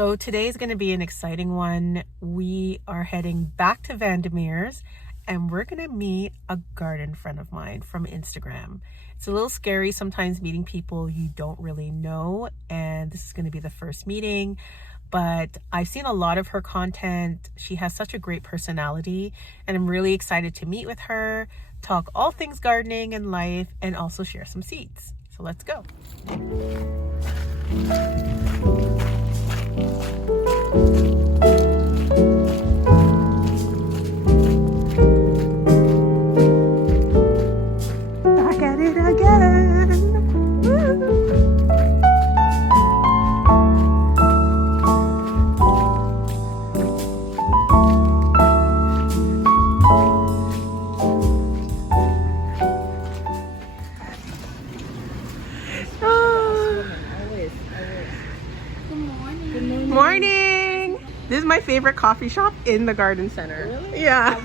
So today is going to be an exciting one. We are heading back to Vandermeer's and we're going to meet a garden friend of mine from Instagram. It's a little scary sometimes meeting people you don't really know, and this is going to be the first meeting, but I've seen a lot of her content. She has such a great personality and I'm really excited to meet with her, talk all things gardening and life, and also share some seeds. So let's go. Back at it again. Woo. Morning. This is my favorite coffee shop in the garden center. Really? Yeah.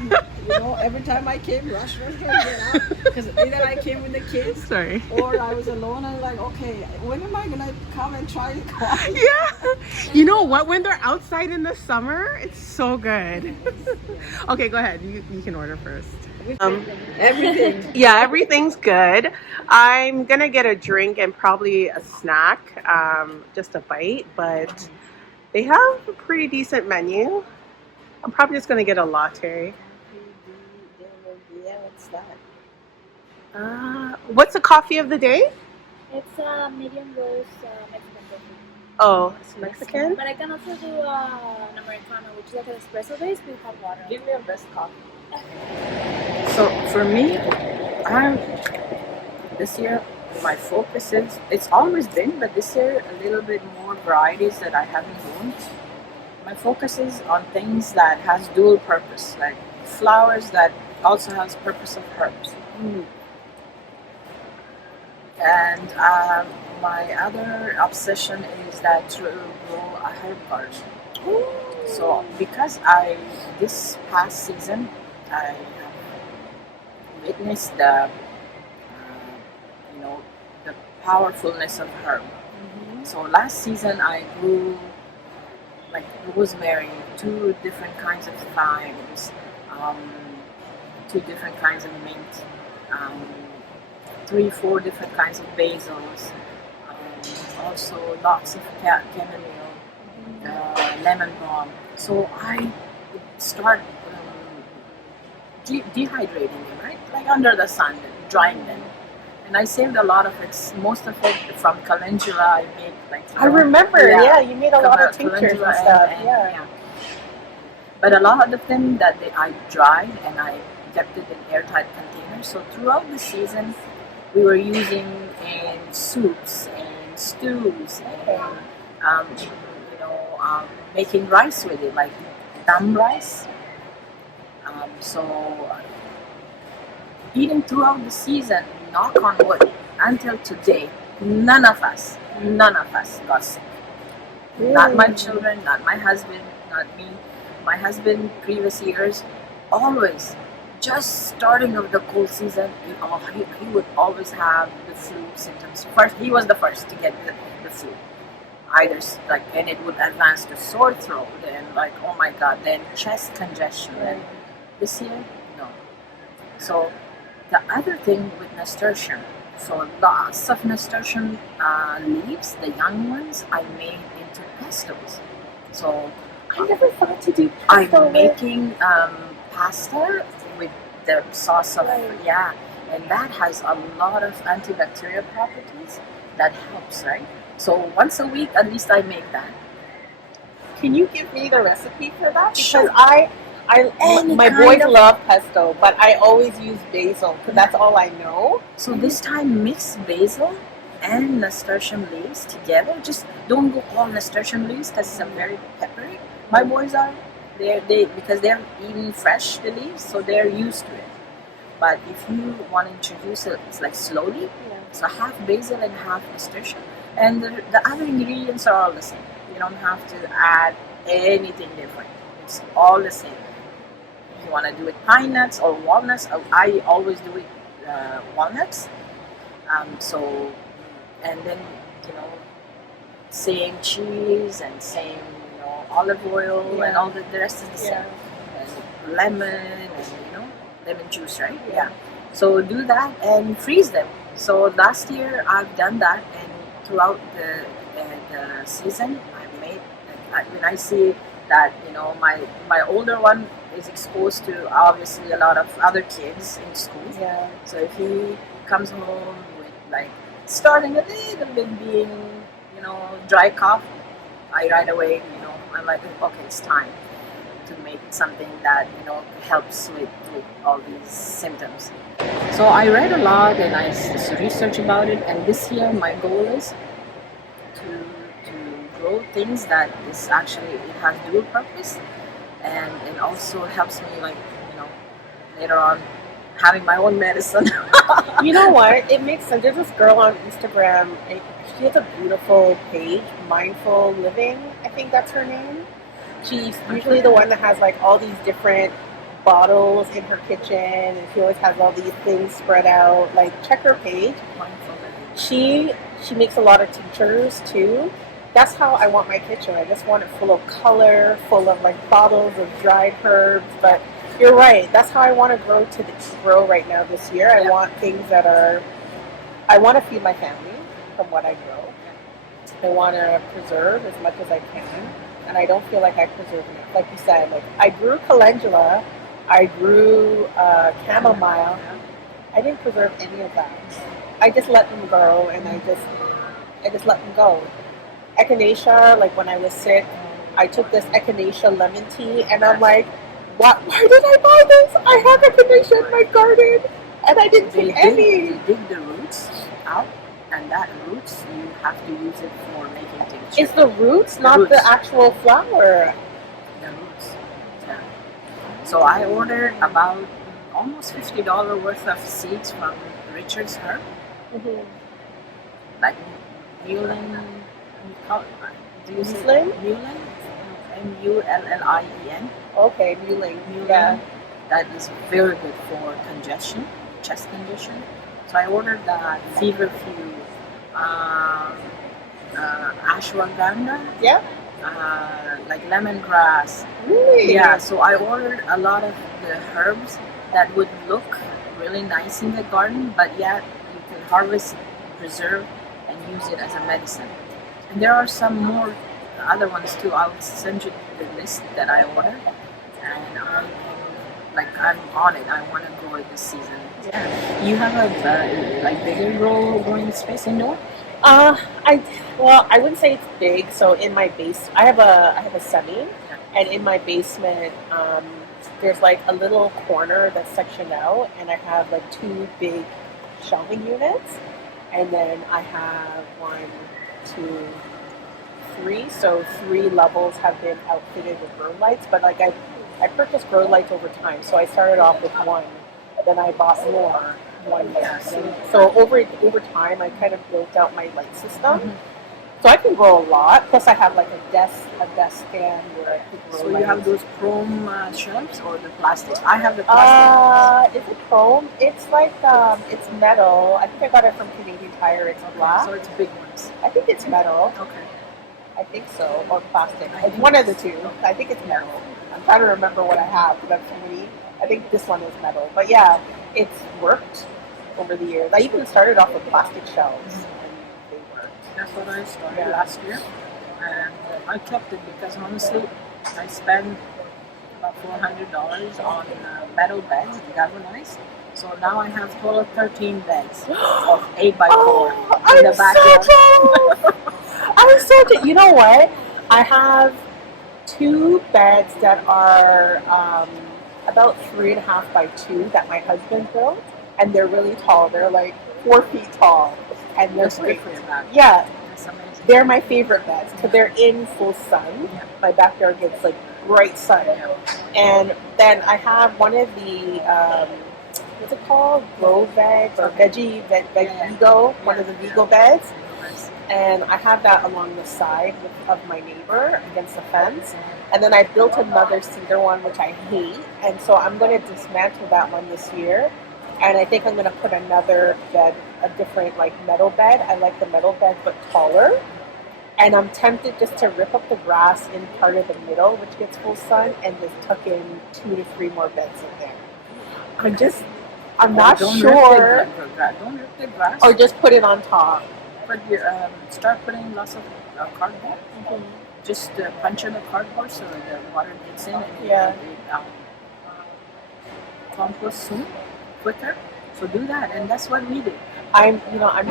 Every time I came, rush, get out. Because either I came with the kids, Sorry. or I was alone. And like, okay, when am I gonna come and try coffee? Yeah. You know what? When they're outside in the summer, it's so good. Okay, go ahead. You can order first. Everything. Yeah, everything's good. I'm gonna get a drink and probably a snack, just a bite, but they have a pretty decent menu. I'm probably just gonna get a latte. Yeah, what's that? What's the coffee of the day? It's a medium roast Mexican coffee. Oh, it's Mexican? But I can also do an Americano, which is like an espresso base with hot water. Give me a best coffee. So for me, this year my focus is, it's always been, but this year a little bit more varieties that I haven't grown. My focus is on things that has dual purpose, like flowers that also has purpose of herbs. And my other obsession is that to grow a herb garden. So because this past season, I witnessed the the powerfulness of herb. So last season I grew like rosemary, 2 different kinds of thymes, 2 different kinds of mint, 3-4 different kinds of basils, also lots of chamomile, lemon balm. So I start dehydrating them, right? Like under the sun, drying them. And I saved a lot of it, most of it from calendula. I made like. I remember, yeah, you made a lot of tinctures and stuff. Yeah. But a lot of them I dried and I kept it in airtight containers. So throughout the season, we were using in soups and stews and making rice with it, like dum rice. So eating throughout the season, knock on wood, until today, none of us got sick. Really? Not my children, not my husband, not me. My husband, previous years, always, just starting of the cold season, he would always have the flu symptoms. First, he was the first to get the flu. Either and it would advance to sore throat and oh my God, then chest congestion. And this year, no. So the other thing with nasturtium, so lots of nasturtium leaves, the young ones, I made into pestos. So I never thought to do pesto. I'm making pasta with the sauce of, and that has a lot of antibacterial properties that helps, right? So once a week, at least I make that. Can you give me the recipe for that? Because Sure. my boys love pesto, but I always use basil because that's all I know. So this time mix basil and nasturtium leaves together. Just don't go all nasturtium leaves because it's very peppery. My boys are because they're eating fresh the leaves, so they're used to it. But if you want to introduce it, it's like slowly. So half basil and half nasturtium, and the other ingredients are all the same. You don't have to add anything different. It's all the same. You want to do it pine nuts or walnuts. I always do it walnuts. And then same cheese and same olive oil and Yeah. all the rest is the same. Yeah. And lemon and lemon juice, right? Yeah. So do that and freeze them. So last year I've done that, and throughout the season I made. When I see that my older one is exposed to obviously a lot of other kids in school. Yeah. So if he comes home with like starting a little bit being dry cough, I right away I'm like, okay, it's time to make something that helps with all these symptoms. So I read a lot and I researched about it, and this year my goal is to grow things that is actually it has dual purpose, and it also helps me later on having my own medicine. You know what? It makes sense. There's this girl on Instagram. She has a beautiful page, Mindful Living. I think that's her name. She's usually the one that has like all these different bottles in her kitchen, and she always has all these things spread out. Like, check her page. She makes a lot of tinctures too. That's how I want my kitchen. I just want it full of color, full of like bottles of dried herbs. But you're right. That's how I want to grow right now this year. I want things that are. I want to feed my family from what I grow. I want to preserve as much as I can, and I don't feel like I preserve enough. Like you said, like I grew calendula, I grew chamomile. I didn't preserve any of that. I just let them grow, and I just let them go. Echinacea, like when I was sick, I took this echinacea lemon tea, and I'm like, what? Why did I buy this? I have echinacea in my garden, and I didn't take any. They dig the roots out, and that roots you have to use it for making tincture. It's the roots, not the actual flower. The roots. Yeah. So I ordered about almost $50 worth of seeds from Richard's Herb, like mullein. Do you say mullein? Mullien. Okay, mullein. Yeah. That is very good for congestion, chest congestion. So I ordered that feverfew, ashwagandha. Yeah. Like lemongrass. Really? Yeah. So I ordered a lot of the herbs that would look really nice in the garden, but yet you can harvest, preserve, and use it as a medicine. And there are some more other ones too. I'll send you the list that I ordered, and I'm on it. I want to grow it this season. Yeah. You have a bigger growing space indoor? I wouldn't say it's big. So in my base, I have a semi, and in my basement, there's like a little corner that's sectioned out, and I have like 2 big shelving units, and then I have 1, 2, 3. So 3 levels have been outfitted with grow lights, but like I purchased grow lights over time. So I started off with 1, then I bought more. 1 year. So over time, I kind of built out my light system. So I can grow a lot. Plus, I have like a desk stand where I can grow. So lights. you have those chrome shelves or the plastic? I have the plastic. Is it chrome? It's like it's metal. I think I got it from Canadian Tire. It's black. So it's big ones. I think it's metal. Okay. I think so, or plastic. It's one of the two. I think it's metal. I'm trying to remember what I have because that's 3. I think this one is metal. But yeah, it's worked over the years. I even started off with plastic shelves, and they worked. That's what I started last year, and I kept it because honestly, I spent about $400 on metal beds, galvanized. So now I have total of 13 beds of 8x4 in the backyard. I'm so jealous. You know what? I have 2 beds that are about 3.5 by 2 that my husband built, and they're really tall. They're like 4 feet tall, and they're great. Yeah, that's amazing. They're my favorite beds because they're in full sun. Yeah. My backyard gets like bright sun, and then I have one of the what's it called? Grow veg or Vigo, one of the Vigo beds. And I have that along the side of my neighbor against the fence. And then I built another cedar one, which I hate. And so I'm going to dismantle that one this year. And I think I'm going to put another bed, a different like metal bed. I like the metal bed, but taller. And I'm tempted just to rip up the grass in part of the middle, which gets full sun, and just tuck in 2 to 3 more beds in there. I'm not sure. Don't rip the grass. Or just put it on top. But you start putting lots of cardboard. Just puncture the cardboard so the water gets in and it compost soon, quicker. So do that, and that's what we did. I'm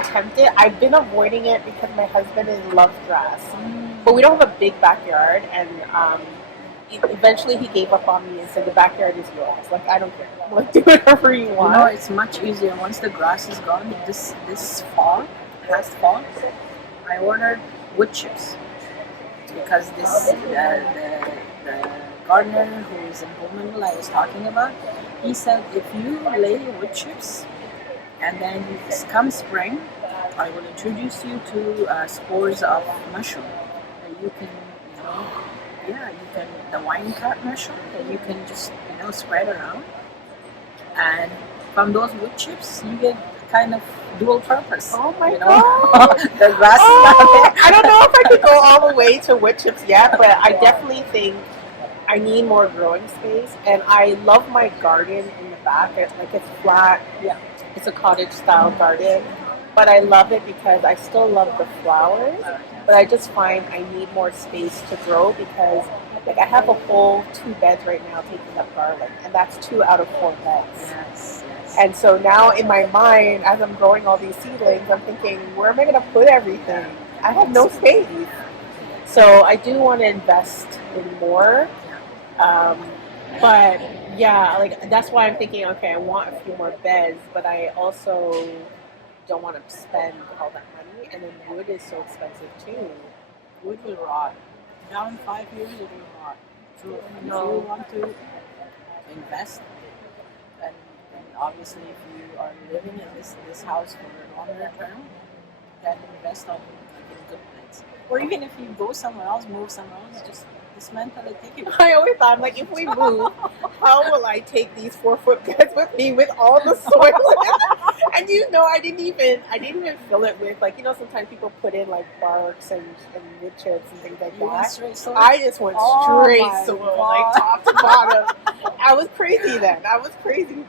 tempted. I've been avoiding it because my husband loves grass, but we don't have a big backyard, and eventually he gave up on me and said the backyard is yours. Like, I don't care. Like, do whatever you want. You know, it's much easier once the grass is gone. This past fall, I ordered wood chips because the gardener who is in Bowmanville I was talking about, he said if you lay wood chips and then come spring, I will introduce you to spores of mushroom that you can, the wine cut mushroom that you can just, spread around. And from those wood chips, you get kind of dual purpose. Oh my God. The grass is not there. I don't know if I could go all the way to wood chips yet, but I definitely think I need more growing space. And I love my garden in the back. It's flat. Yeah. It's a cottage style garden. But I love it because I still love the flowers. But I just find I need more space to grow because I have a whole 2 beds right now taking up garlic, and that's 2 out of 4 beds. Yes. And so now in my mind, as I'm growing all these seedlings, I'm thinking, where am I going to put everything? I have no space. So I do want to invest in more. But yeah, that's why I'm thinking, okay, I want a few more beds, but I also don't want to spend all that money. And then wood is so expensive too. Wood will rot. Now in 5 years it will rot. So if you want to invest, and obviously if you are living in this house for a longer term, then invest in good place. Or even if you go somewhere else, move somewhere else, just dismantle it, take it. I always thought, if we move, how will I take these 4-foot beds with me with all the soil? And I didn't even fill it with sometimes people put in barks and wood chips and things like that. I just went straight soil, top to bottom. I was crazy then.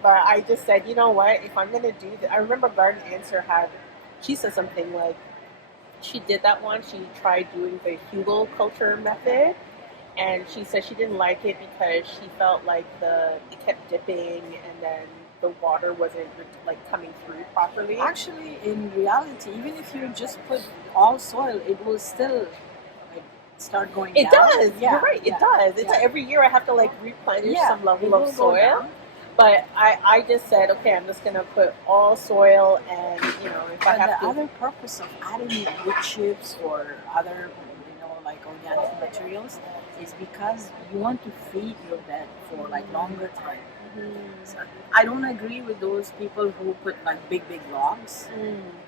But I just said, you know what? If I'm gonna do that, I remember Garden Answer she said something like she did that one. She tried doing the hugel culture method. And she said she didn't like it because she felt like it kept dipping and then the water wasn't coming through properly. Actually, in reality, even if you just put all soil, it will still start going down. It does. Yeah. You're right. It does. It's every year I have to replenish some level of soil. But I just said, okay, I'm just gonna put all soil, and if I have the other purpose of adding wood chips or other organic materials is because you want to feed your bed for longer time. So I don't agree with those people who put big logs.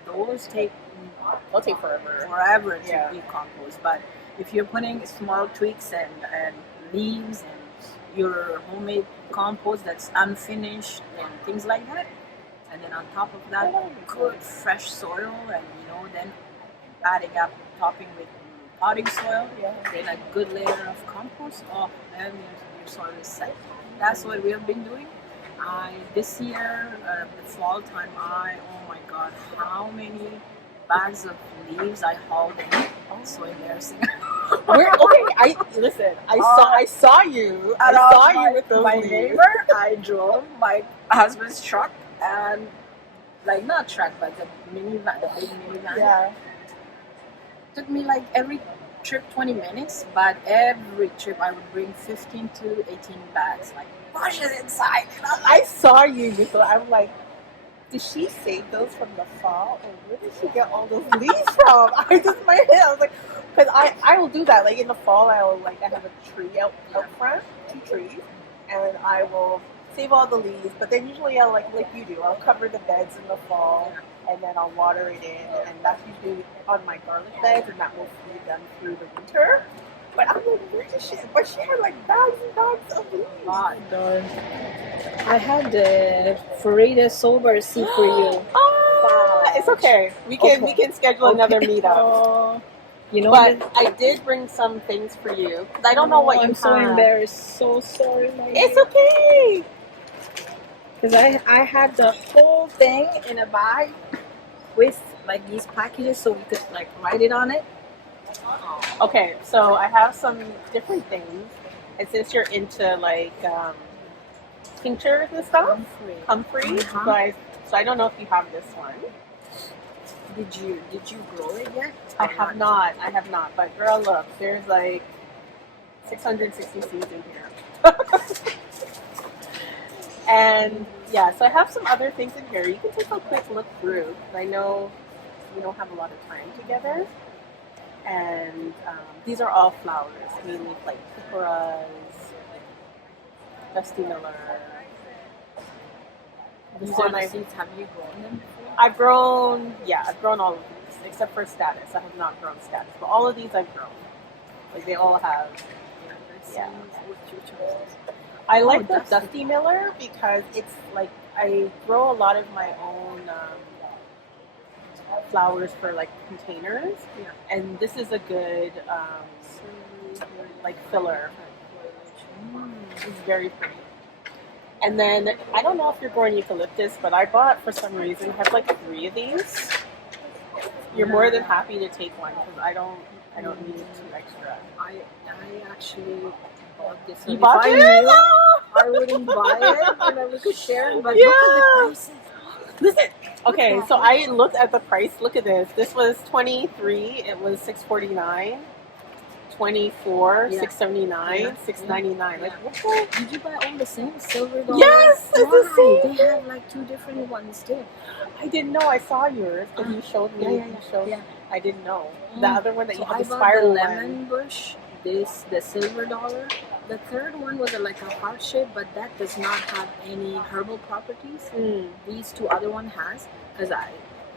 Those they'll take forever to decompose. But if you're putting small tweaks and leaves and your homemade compost that's unfinished and things like that, and then on top of that good fresh soil, and then topping with potting soil, then a good layer of compost, and your soil is set. That's what we have been doing. This year, the fall time, oh my God, how many bags of leaves I hauled in. So embarrassing. Listen, I saw you. I saw you with those leaves. Neighbor, I drove my husband's truck, and not truck, but the minivan, the big minivan. Yeah. Took me every trip 20 minutes, but every trip I would bring 15 to 18 bags, bushes inside. I saw you before. I'm like, did she save those from the fall, or where did she get all those leaves from? My head, I was like, because I will do that. In the fall, I have a tree out front, 2 trees, and I will save all the leaves. But then usually I'll like you do, I'll cover the beds in the fall. And then I'll water it in, and that's usually on my garlic beds, and that will feed them through the winter. But I'm like, where did she? But she had bags and bags of leaves. God darn. I have the Farida sober for you. It's okay. We can schedule another meetup. You know, But I did bring some things for you. 'Cause I don't know what you I'm have. so embarrassed. So sorry, my It's okay. Because I had the whole thing in a bag with like these packages so we could like write it on it. Okay, so I have some different things. And since you're into like tinctures and stuff, comfrey, Uh-huh. so I don't know if you have this one. Did you grow it yet? I Or have not. I have not. But girl, look, there's like 660 seeds in here. And yeah, so I have some other things in here. You can take a quick look through. 'Cause I know we don't have a lot of time together. And these are all flowers, mainly like heucheras, Dusty Miller. This These one are the seeds. Have you grown them before? I've grown all of these except for status. I have not grown status, but all of these I've grown. Like they all have. Yeah. What's your choices? I like the Dusty Miller because it's like I grow a lot of my own flowers for like containers, and this is a good like filler. It's very pretty. And then I don't know if you're growing eucalyptus, but I bought for some reason I have like 3 of these. You're more than happy to take one because I don't need 2 extra. I actually bought this. You bought it? I wouldn't buy it, and then we could share it. But look at the prices. Listen. Okay, so I looked at the price. Look at this. This was 23. It was $6.49. 24, $6.79, $6.99. Like, what the? Did you buy all the same silver dollars? Yes, it's the same. They have like 2 different ones too. I didn't know. I saw yours because you showed me. Yeah. I didn't know the other one that you had, the I spiral bought the lemon one. bush. This the silver dollar. The third one was like a heart shape, but that does not have any herbal properties. These 2 other one has, because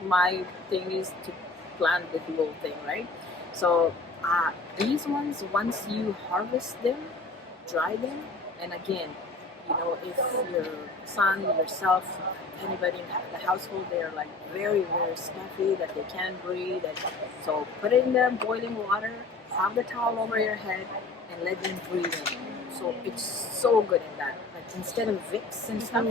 my thing is to plant the dual thing, right? So these ones, once you harvest them, dry them, and again, you know, if your son, yourself, anybody in the household, they're like very, very stuffy that they can't breathe, and so put it in the boiling water, have the towel over your head, and let them breathe in. So it's so good in that. Like instead of Vicks and stuff,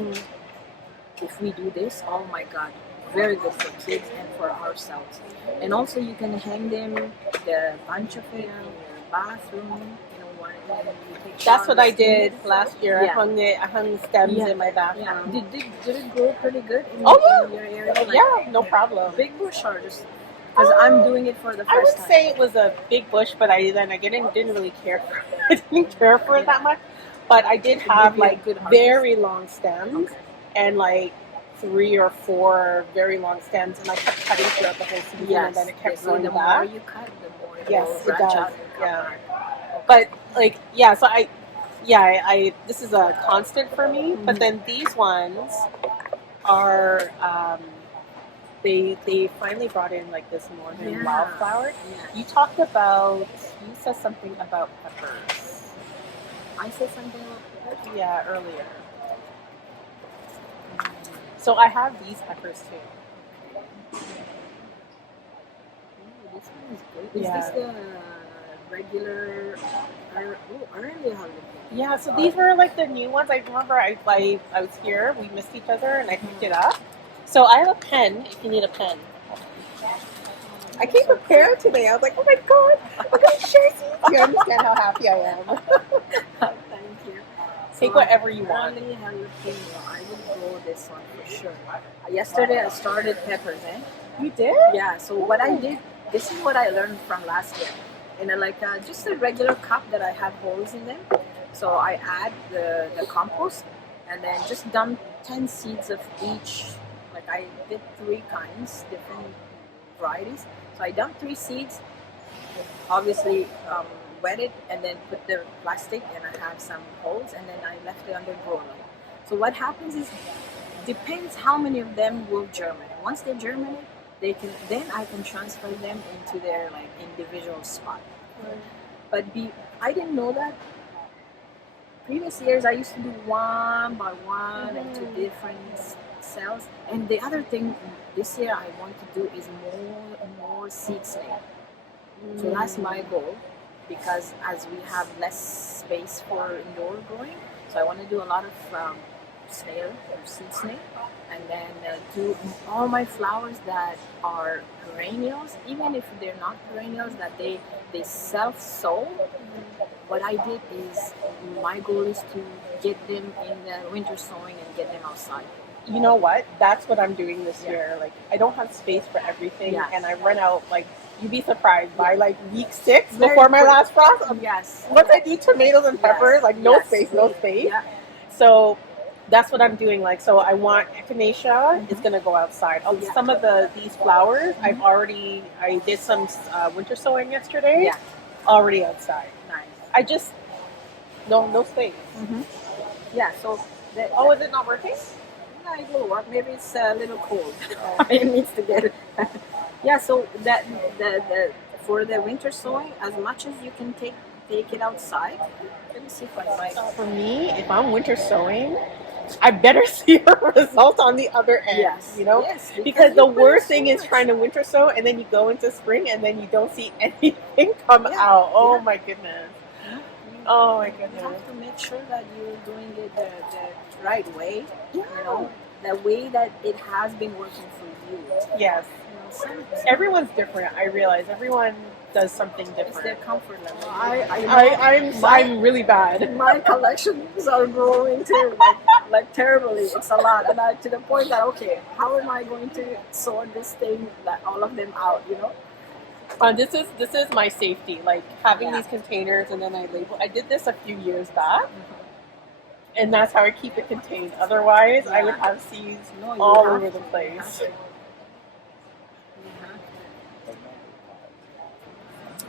if we do this, oh my God, very good for kids and for ourselves. And also you can hang them, the bunch of it in your bathroom. You know, when you take That's what I showers. did last year. I hung stems in my bathroom. Did it grow pretty good in, Oh, in your area? Like, no problem. Big bush or just because I'm doing it for the first time. I would say it was a big bush, but I didn't really care for it. I didn't care for it that much. But I did have like very long stems and like 3 or 4 very long stems, and I kept cutting throughout the whole season, and then it kept growing the back. more you cut, the more it Yes, will it branch does. out and come back. But like, so I this is a constant for me. But then these ones are they finally brought in like this northern wildflower. You said something about peppers. I said something about peppers? Yeah, earlier. So I have these peppers too. Ooh, this one is good. Is this the regular early holiday? Yeah, so these were like the new ones. I remember I was here, we missed each other, and I picked it up. So I have a pen if you need a pen. I came prepared today. I was like, oh my God, I'm going to share these. You understand how happy I am. Thank you. Take whatever you want. Early jalapeno. I will grow this one for sure. Yesterday I started peppers, You did? Yeah, so what I did, this is what I learned from last year. In just a regular cup that I have holes in them. So I add the compost and then just dump 10 seeds of each. Like I did 3 kinds, different varieties. So I dumped 3 seeds, obviously wet it, and then put the plastic, and I have some holes, and then I left it under grow light. So what happens is, depends how many of them will germinate. Once they germinate, then I can transfer them into their like individual spot. But I didn't know that. Previous years I used to do 1 by 1 and 2 different cells. And the other thing this year I want to do is more seed sling. So that's my goal, because as we have less space for indoor growing, so I want to do a lot of snail or seed snail, and then do all my flowers that are perennials, even if they're not perennials, that they self sow. What I did is, my goal is to get them in the winter sowing and get them outside. You know what? That's what I'm doing this Yeah. year. Like, I don't have space for everything, Yes. and I run out. Like, you'd be surprised by like week 6 Very before my quick. last frost. Yes. Once I do tomatoes and peppers, like no Yes. space, no space. Yeah. So that's what I'm doing. Like, so I want echinacea is Mhm. gonna go outside. Oh, Yeah. some of these flowers, I did some winter sowing yesterday. Yeah. Already outside. Nice. I just no space. Mm-hmm. Yeah. So. Oh, is it not working? Yeah, it will work. Maybe it's a little cold. It needs to get. Yeah. So that the for the winter sowing, as much as you can take it outside. Let me see if I might. For me, if I'm winter sowing, I better see a result on the other end. Yes. You know, Yes, because the you put worst so thing is much. trying to winter sow and then you go into spring and then you don't see anything come Yeah, out. Oh yeah. my goodness. You- Oh my You goodness. have to make sure that you're doing it the right way. Yeah. You know, the way that it has been working for you. Yes. You know, Everyone's different. I realize everyone does something it's their different. comfort level. I'm really bad. My collections are growing too, like terribly. It's a lot, and to the point that, okay, how am I going to sort this thing, that all of them out? You know. This is my safety. Like having Yeah. these containers and then I label. I did this a few years back, and that's how I keep it contained. Otherwise, I would have seeds No, you all have over the to, place. You have to.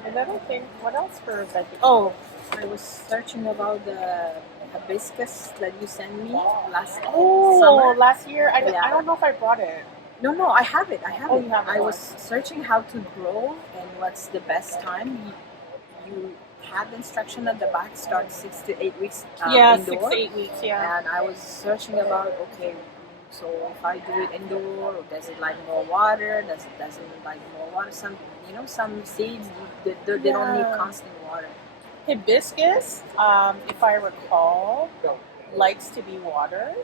And I don't think what else for vegetables. Oh, I was searching about the hibiscus that you sent me last oh, summer. last year I Yeah. don't know if I brought it. No, I have it. Oh, you have it. I was searching how to grow and what's the best time. You had the instruction at the back, start 6 to 8 weeks Yeah, indoor. 6 to 8 weeks. Yeah. And I was searching about, okay, so if I do it indoor, does it like more water? Doesn't like more water? Some seeds they don't need Yeah. constant water. Hibiscus, if I recall, likes to be watered.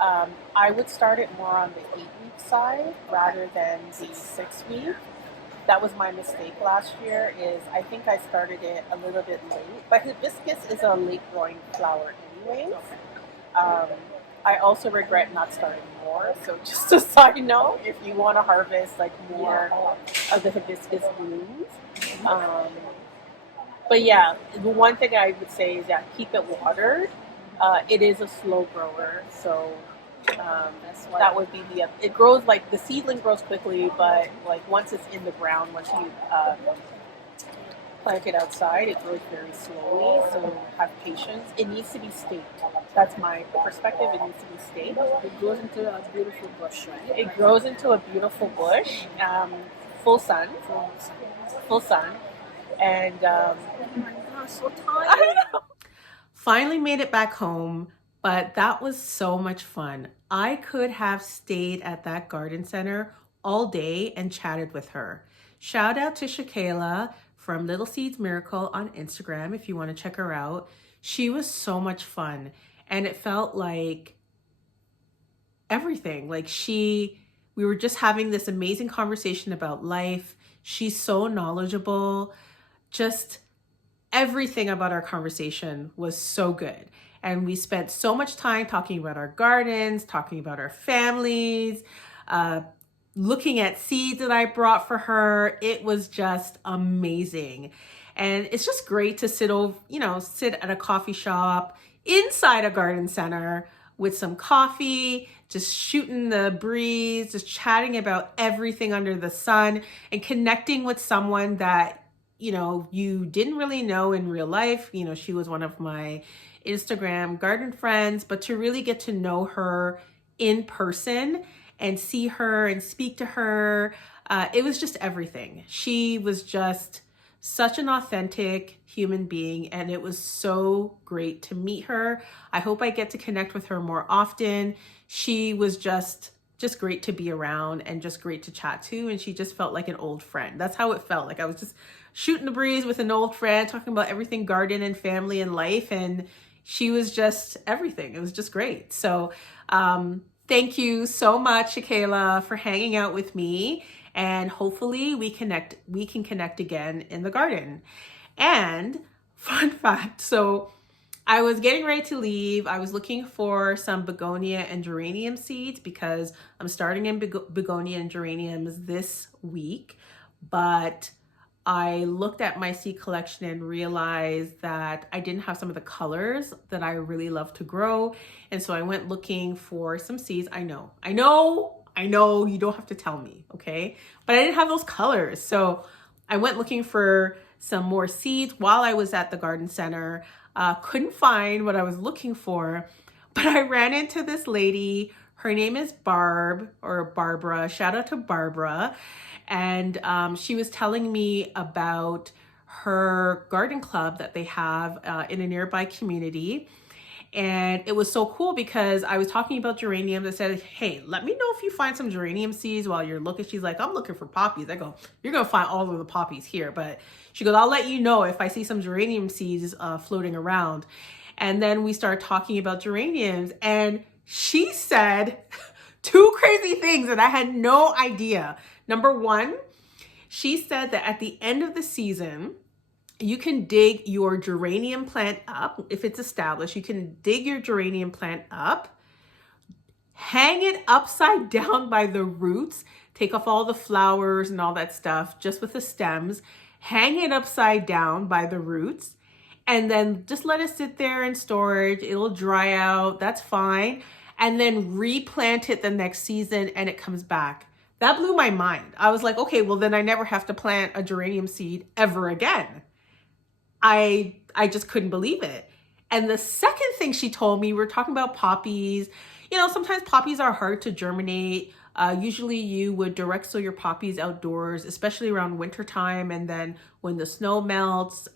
I would start it more on the 8-week side rather than the 6-week. That was my mistake last year. Is I think I started it a little bit late. But hibiscus is a late growing flower anyway. I also regret not starting more. So just a side note, if you want to harvest like more of the hibiscus blooms. But yeah, the one thing I would say is keep it watered. It is a slow grower, so that would be it grows like the seedling grows quickly, but like once it's in the ground, once you plant it outside, it grows very slowly. So have patience. It needs to be staked. That's my perspective. It needs to be staked. It grows into a beautiful bush, right? It grows into a beautiful bush, full sun, and Oh my gosh, so tired. I know. Finally made it back home, but that was so much fun. I could have stayed at that garden center all day and chatted with her. Shout out to Shakayla from Little Seeds Miracle on Instagram if you want to check her out. She was so much fun, and it felt like everything. Like we were just having this amazing conversation about life. She's so knowledgeable. Just everything about our conversation was so good. And we spent so much time talking about our gardens, talking about our families, looking at seeds that I brought for her. It was just amazing. And it's just great to sit at a coffee shop inside a garden center with some coffee, just shooting the breeze, just chatting about everything under the sun and connecting with someone that you didn't really know in real life. She was one of my Instagram garden friends, but to really get to know her in person and see her and speak to her, it was just everything. She was just such an authentic human being, and it was so great to meet her. I hope I get to connect with her more often. She was just just great to be around and just great to chat to. And she just felt like an old friend. That's how it felt. Like I was just shooting the breeze with an old friend, talking about everything garden and family and life. And she was just everything. It was just great. So thank you so much, Shakayla, for hanging out with me. And hopefully we can connect again in the garden. And fun fact, so I was getting ready to leave. I was looking for some begonia and geranium seeds because I'm starting in begonia and geraniums this week. But I looked at my seed collection and realized that I didn't have some of the colors that I really love to grow. And so I went looking for some seeds. I know, you don't have to tell me, okay? But I didn't have those colors. So I went looking for some more seeds while I was at the garden center. Couldn't find what I was looking for, but I ran into this lady. Her name is Barb or Barbara. Shout out to Barbara. And she was telling me about her garden club that they have in a nearby community. And it was so cool because I was talking about geraniums. I said, hey, let me know if you find some geranium seeds while you're looking. She's like, I'm looking for poppies. I go, you're going to find all of the poppies here. But she goes, I'll let you know if I see some geranium seeds floating around. And then we started talking about geraniums. And she said two crazy things that I had no idea. Number one, she said that at the end of the season, you can dig your geranium plant up. If it's established, you can dig your geranium plant up, hang it upside down by the roots, take off all the flowers and all that stuff, just with the stems, hang it upside down by the roots, and then just let it sit there in storage. It'll dry out, that's fine. And then replant it the next season and it comes back. That blew my mind. I was like, okay, well then I never have to plant a geranium seed ever again. I just couldn't believe it. And the second thing she told me, we're talking about poppies. You know, sometimes poppies are hard to germinate. Usually you would direct sow your poppies outdoors, especially around winter time. And then when the snow melts,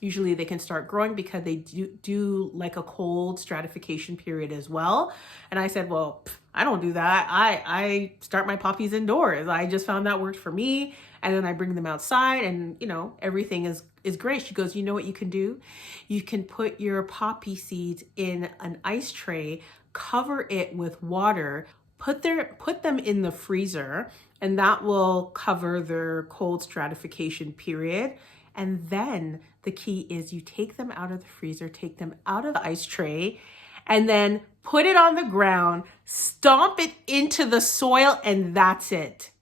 usually they can start growing because they do like a cold stratification period as well. And I said, well, I don't do that. I start my poppies indoors. I just found that worked for me. And then I bring them outside and, you know, everything is great. She goes, you know what you can do? You can put your poppy seeds in an ice tray, cover it with water, put them in the freezer, and that will cover their cold stratification period. And then the key is you take them out of the freezer, take them out of the ice tray, and then put it on the ground, stomp it into the soil, and that's it.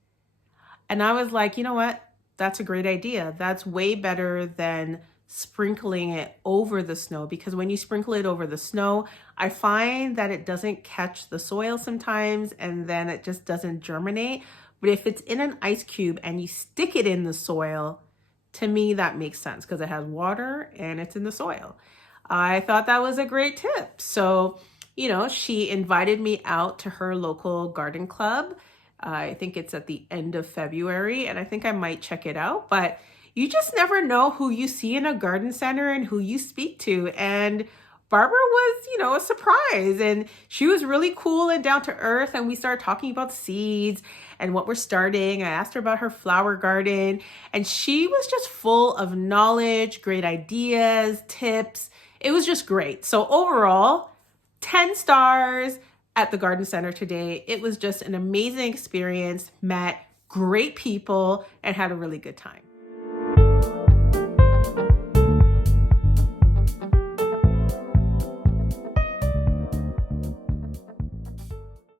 And I was like, you know what? That's a great idea. That's way better than sprinkling it over the snow, because when you sprinkle it over the snow, I find that it doesn't catch the soil sometimes and then it just doesn't germinate. But if it's in an ice cube and you stick it in the soil, to me, that makes sense because it has water and it's in the soil. I thought that was a great tip. So, you know, she invited me out to her local garden club. I think it's at the end of February, and I think I might check it out. But you just never know who you see in a garden center and who you speak to. And Barbara was, you know, a surprise, and she was really cool and down to earth. And we started talking about seeds and what we're starting. I asked her about her flower garden, and she was just full of knowledge, great ideas, tips. It was just great. So overall, 10 stars at the garden center today. It was just an amazing experience, met great people, and had a really good time.